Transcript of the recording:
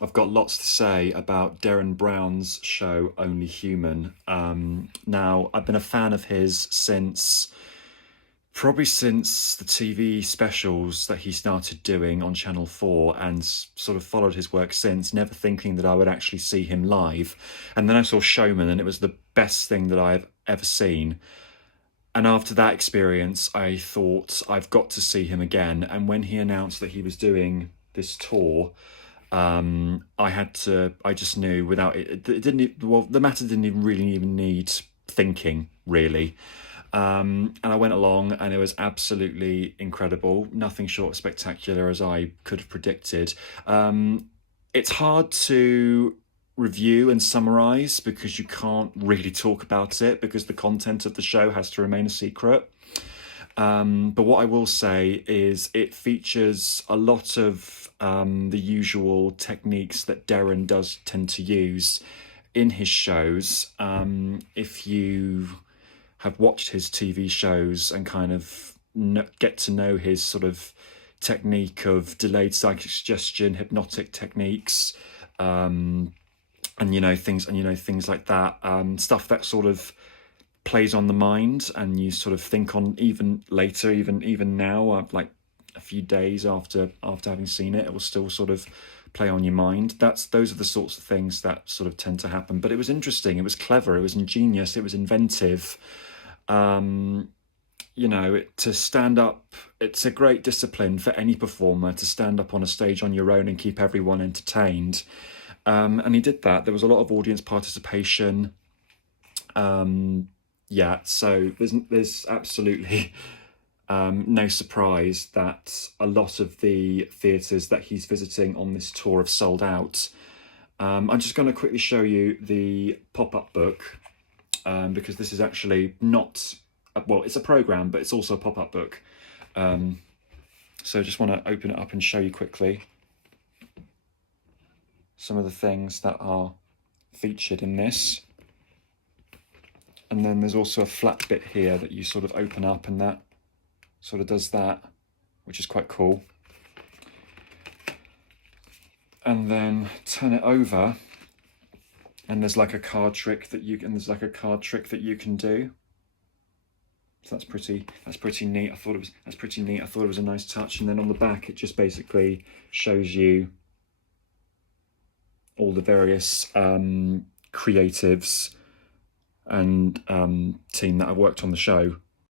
I've got lots to say about Derren Brown's show Only Human. Now, I've been a fan of his probably since the TV specials that he started doing on Channel 4, and sort of followed his work since, never thinking that I would actually see him live. And then I saw Showman, and it was the best thing that I've ever seen. And after that experience, I thought I've got to see him again. And when he announced that he was doing this tour, I just knew without it didn't well, the matter didn't even need thinking, really. And I went along, and it was absolutely incredible, nothing short of spectacular, as I could have predicted. It's hard to review and summarize because you can't really talk about it, because the content of the show has to remain a secret. But what I will say is it features a lot of the usual techniques that Derren does tend to use in his shows. If you have watched his TV shows and kind of get to know his sort of technique of delayed psychic suggestion, hypnotic techniques, and things like that, stuff that sort of plays on the mind, and you sort of think on even later, even now, like a few days after having seen it, it will still sort of play on your mind. Those are the sorts of things that sort of tend to happen. But it was interesting, it was clever, it was ingenious, it was inventive. To stand up, it's a great discipline for any performer to stand up on a stage on your own and keep everyone entertained. And he did that. There was a lot of audience participation. So there's absolutely no surprise that a lot of the theatres that he's visiting on this tour have sold out. I'm just going to quickly show you the pop-up book, because this is actually not, well, it's a programme, but it's also a pop-up book. So I just want to open it up and show you quickly some of the things that are featured in this. And then there's also a flat bit here that you sort of open up, and that sort of does that, which is quite cool. And then turn it over, and there's like a card trick that you can do. So that's pretty neat. I thought it was a nice touch. And then on the back, it just basically shows you all the various creatives and team that have worked on the show.